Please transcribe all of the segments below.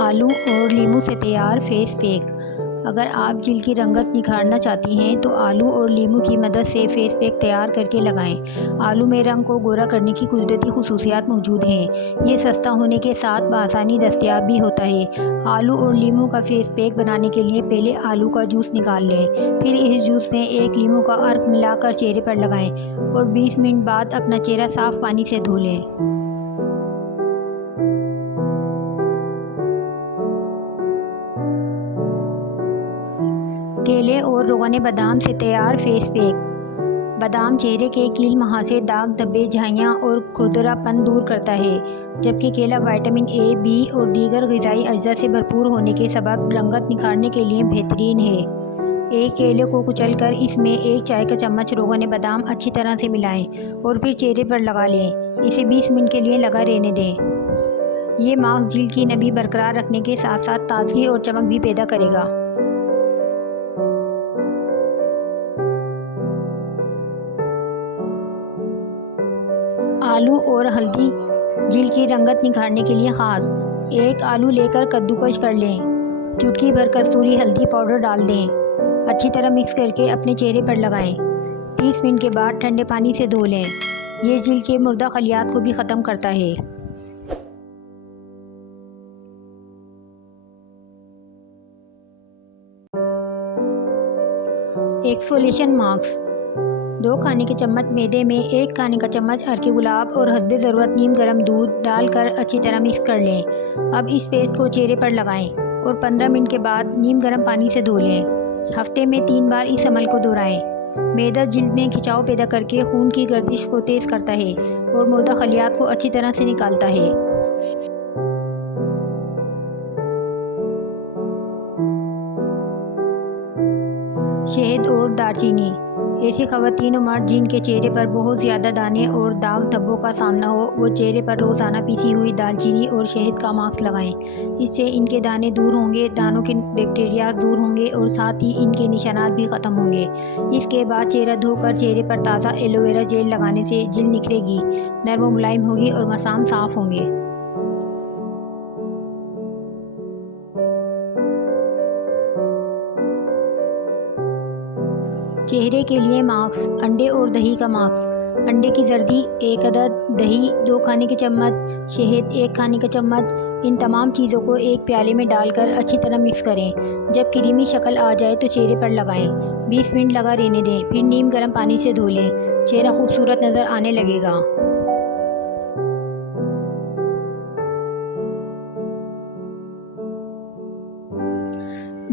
आलू और नींबू से तैयार फेस पैक। अगर आप जिल्द की रंगत निखारना चाहती हैं तो आलू और नींबू की मदद से फेस पैक तैयार करके लगाएं। आलू में रंग को गोरा करने की कुदरती खुसूसियात मौजूद हैं। ये सस्ता होने के साथ बआसानी दस्तयाब भी होता है। आलू और नींबू का फेस पैक बनाने के लिए पहले आलू का जूस निकाल लें। फिर इस जूस में एक नींबू का अर्क मिलाकर चेहरे पर लगाएँ और 20 मिनट बाद अपना चेहरा साफ़ पानी से धो लें। केले और रोगन बादाम से तैयार फेस पैक। बादाम चेहरे के कील मुहासे, दाग धब्बे, झाइयाँ और खुरदरापन दूर करता है, जबकि केला विटामिन ए, बी और दीगर ग़िज़ाई अज्जा से भरपूर होने के सबब रंगत निखारने के लिए बेहतरीन है। एक केले को कुचलकर इसमें 1 चाय का चम्मच रोगन बादाम अच्छी तरह से मिलाएं और फिर चेहरे पर लगा लें। इसे 20 मिनट के लिए लगा रहने दें। ये मास्क जिल्द की नमी बरकरार रखने के साथ साथ ताजगी और चमक भी पैदा करेगा। आलू और हल्दी जिल्द की रंगत निखारने के लिए ख़ास। एक आलू लेकर कद्दूकस कर लें। चुटकी भर कस्तूरी हल्दी पाउडर डाल दें। अच्छी तरह मिक्स करके अपने चेहरे पर लगाएं। 30 मिनट के बाद ठंडे पानी से धो लें। ये जिल्द के मुर्दा खलियात को भी ख़त्म करता है। Exfoliation mask. 2 खाने के चम्मच मैदे में 1 खाने का चम्मच अर्के गुलाब और हस्बे ज़रूरत नीम गर्म दूध डालकर अच्छी तरह मिक्स कर लें। अब इस पेस्ट को चेहरे पर लगाएं और 15 मिनट के बाद नीम गर्म पानी से धो लें। हफ्ते में 3 बार इस अमल को दोहराएं। मैदा जिल्द में खिंचाव पैदा करके खून की गर्दिश को तेज़ करता है और मुर्दा खलियात को अच्छी तरह से निकालता है। शहद और दालचीनी। ऐसी ख़वातीन और मर्द जिनके चेहरे पर बहुत ज़्यादा दाने और दाग धब्बों का सामना हो, वो चेहरे पर रोज़ाना पीसी हुई दालचीनी और शहद का मास्क लगाएं। इससे इनके दाने दूर होंगे, दानों के बैक्टीरिया दूर होंगे और साथ ही इनके निशानात भी ख़त्म होंगे। इसके बाद चेहरा धोकर चेहरे पर ताज़ा एलोवेरा जेल लगाने से जिल्द निखरेगी, नरम व मुलायम होगी और मसाम साफ़ होंगे। चेहरे के लिए मास्क। अंडे और दही का मास्क। अंडे की जर्दी 1 अदद, दही 2 खाने के चम्मच, शहद 1 खाने का चम्मच। इन तमाम चीज़ों को एक प्याले में डालकर अच्छी तरह मिक्स करें। जब क्रीमी शक्ल आ जाए तो चेहरे पर लगाएं। 20 मिनट लगा रहने दें, फिर नीम गर्म पानी से धो लें। चेहरा खूबसूरत नज़र आने लगेगा।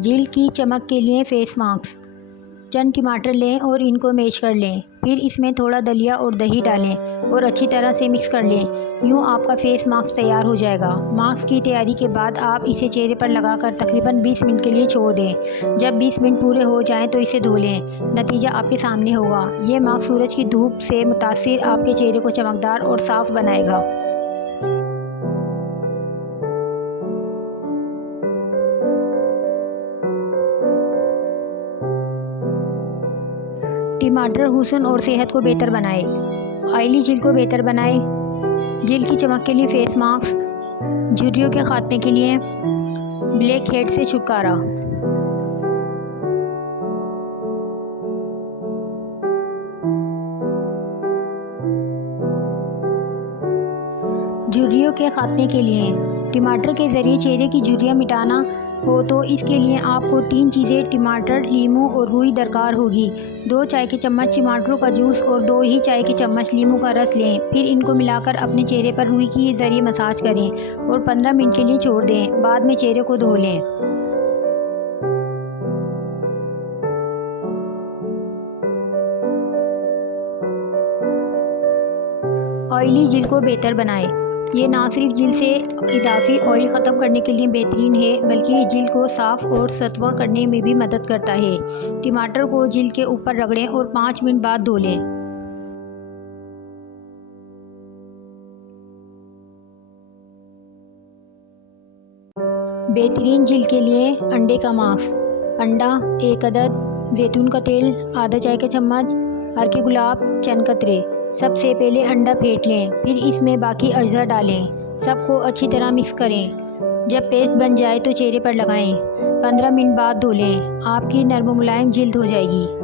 जिल्द की चमक के लिए फेस मास्क। चंद टमाटर लें और इनको मैश कर लें। फिर इसमें थोड़ा दलिया और दही डालें और अच्छी तरह से मिक्स कर लें। यूँ आपका फेस मास्क तैयार हो जाएगा। मास्क की तैयारी के बाद आप इसे चेहरे पर लगाकर तकरीबन 20 मिनट के लिए छोड़ दें। जब 20 मिनट पूरे हो जाएं तो इसे धो लें। नतीजा आपके सामने होगा। ये मास्क सूरज की धूप से मुतासिर आपके चेहरे को चमकदार और साफ़ बनाएगा। टमाटर हुस्न और सेहत को बेहतर बनाए। ऑयली जिल्द को बेहतर बनाए। जिल्द की चमक के लिए फेस मास्क। झुर्रियों के खात्मे के लिए ब्लैक हेड से छुटकारा। झुर्रियों के खात्मे के लिए टमाटर के ज़रिए चेहरे की झुर्रियाँ मिटाना हो तो इसके लिए आपको 3 चीज़ें टमाटर, नींबू और रुई दरकार होगी। 2 चाय के चम्मच टमाटरों का जूस और 2 ही चाय के चम्मच नींबू का रस लें। फिर इनको मिलाकर अपने चेहरे पर रुई के ज़रिए मसाज करें और 15 मिनट के लिए छोड़ दें। बाद में चेहरे को धो लें। ऑयली जिल्द को बेहतर बनाए। ये ना सिर्फ जिल्द से इजाफी ऑयल ख़त्म करने के लिए बेहतरीन है, बल्कि जिल्द को साफ़ और सतवा करने में भी मदद करता है। टमाटर को जिल्द के ऊपर रगड़ें और 5 मिनट बाद धो लें। बेहतरीन जिल्द के लिए अंडे का मास्क। अंडा 1 अदद, जैतून का तेल आधा चाय का चम्मच, अर्के गुलाब चंद कतरे। सबसे पहले अंडा फेंट लें, फिर इसमें बाकी अज्जा डालें। सबको अच्छी तरह मिक्स करें। जब पेस्ट बन जाए तो चेहरे पर लगाएं। 15 मिनट बाद धो लें। आपकी नर्म मुलायम जिल्द हो जाएगी।